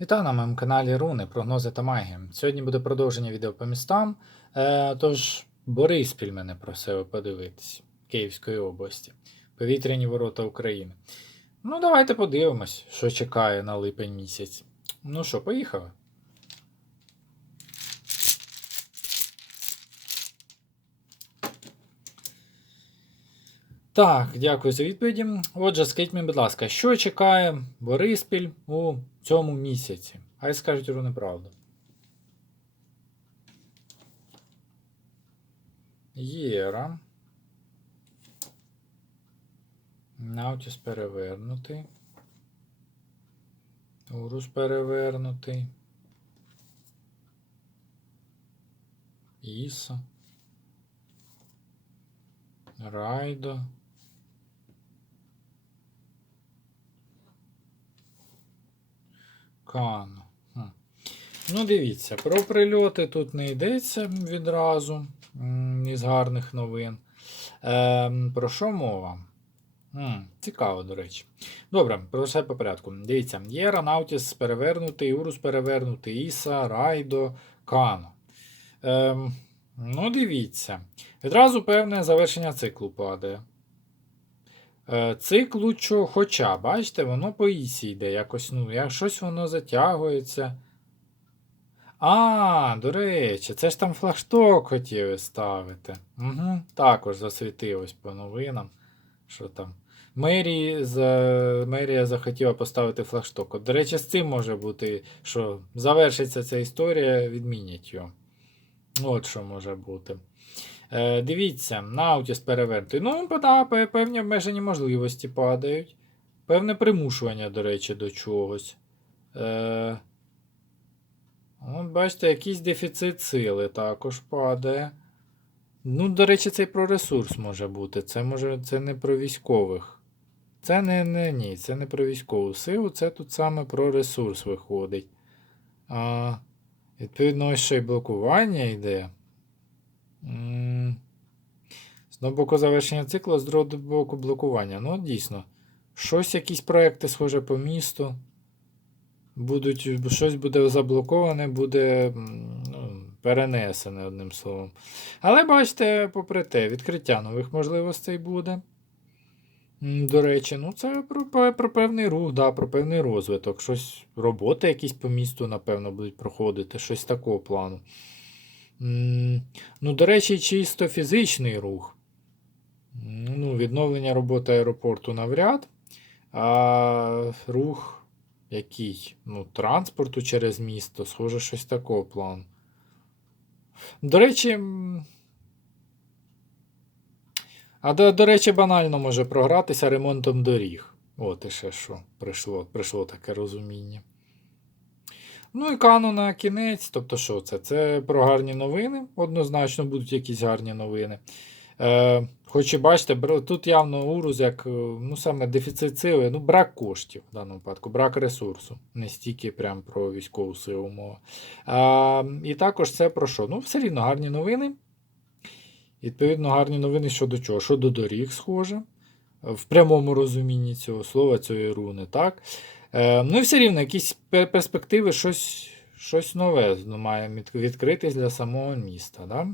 Вітаю на моєму каналі Руни, прогнози та магія. Сьогодні буде продовження відео по містам. Е, тож, Бориспіль мене просив подивитись Київської області, повітряні ворота України. Ну, давайте подивимось, що чекає на липень місяць. Ну що, поїхали? Так, дякую за відповіді. Отже, скажіть мені, будь ласка, що чекає Бориспіль у цьому місяці? Хай скажуть руни правду. Єра. Наутіс перевернутий. Урус перевернутий. Іса. Райдо. Кано. Ну, дивіться, про прильоти тут не йдеться відразу із гарних новин. Ем, про що мова? М, цікаво, до речі. Добре, про все по порядку. Дивіться, є Ранаутіс перевернутий, Урус перевернутий, Іса, Райдо, Кано. Ем, ну, дивіться. Відразу певне завершення циклу падає. Е, Циклу чого, хоча, бачите, воно по ісі йде якось, ну, як щось воно затягується. А, до речі, це ж там флагшток хотіли ставити. Угу, Також засвітилось по новинам. Що там? Мерії, за... Мерія захотіла поставити флагшток. От, До речі, з цим може бути, що завершиться ця історія, відмінять його. От що може бути. Е, дивіться, Наутіс перевернутий. Ну, да, певні обмежені можливості падають. Певне примушування, до речі, до чогось. Е, от, бачите, якийсь дефіцит сили також падає. Ну, до речі, це і про ресурс може бути. Це може це не про військових. Це не, не ні, це не про військову силу, це тут саме про ресурс виходить. А, відповідно, ще й блокування йде. М, З одного боку завершення циклу, з другого боку блокування. Ну, дійсно. Щось, якісь проекти, схоже по місту. Будуть, щось буде заблоковане, буде ну, перенесене, одним словом. Але бачите, попри те, відкриття нових можливостей буде. До речі, ну це про, про певний рух, да, про певний розвиток. Щось, роботи якісь по місту, напевно, будуть проходити, щось такого плану. Ну, до речі, чисто фізичний рух. Ну, відновлення роботи аеропорту навряд. А рух який? Ну, транспорту через місто, схоже, щось такого плану. До речі. А до, до речі, банально може програтися ремонтом доріг. От і ще що прийшло, прийшло таке розуміння. Ну і кану на кінець. Тобто, що це? Це про гарні новини. Однозначно будуть якісь гарні новини. Е, хоч і бачите, тут явно урус, як е, ну, саме дефіцит сили, ну, брак коштів в даному випадку, брак ресурсу. Не стільки прям про військову силу мова. А, і також це про що? Ну, все рівно гарні новини. Відповідно, гарні новини щодо чого? Щодо доріг, схоже. В прямому розумінні цього слова, цієї руни, так? Е, ну і все рівно, якісь перспективи, щось, щось нове ну, має відкритись для самого міста. Да?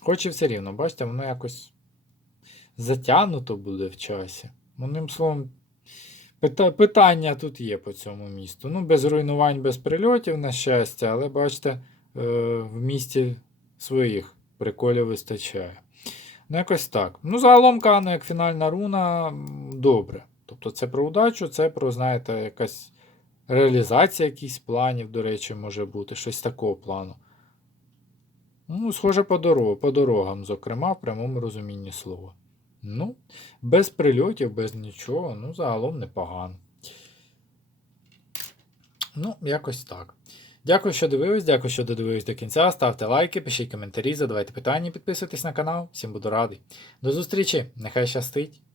Хоч і все рівно, бачите, воно якось затягнуто буде в часі. Одним словом, питання тут є по цьому місту. Ну, без руйнувань, без прильотів, на щастя, але бачите, е, в місті своїх приколів вистачає. Ну, якось так. Ну, загалом Кано, як фінальна руна, добре. Тобто це про удачу, це про, знаєте, якась реалізація якихось планів, до речі, може бути, щось такого плану. Ну, схоже по, дорог, по дорогам, зокрема, в прямому розумінні слова. Ну, без прильотів, без нічого, ну, загалом непогано. Ну, якось так. Дякую, що дивились, дякую, що додивились до кінця. Ставте лайки, пишіть коментарі, задавайте питання, підписуйтесь на канал. Всім буду радий. До зустрічі! Нехай щастить!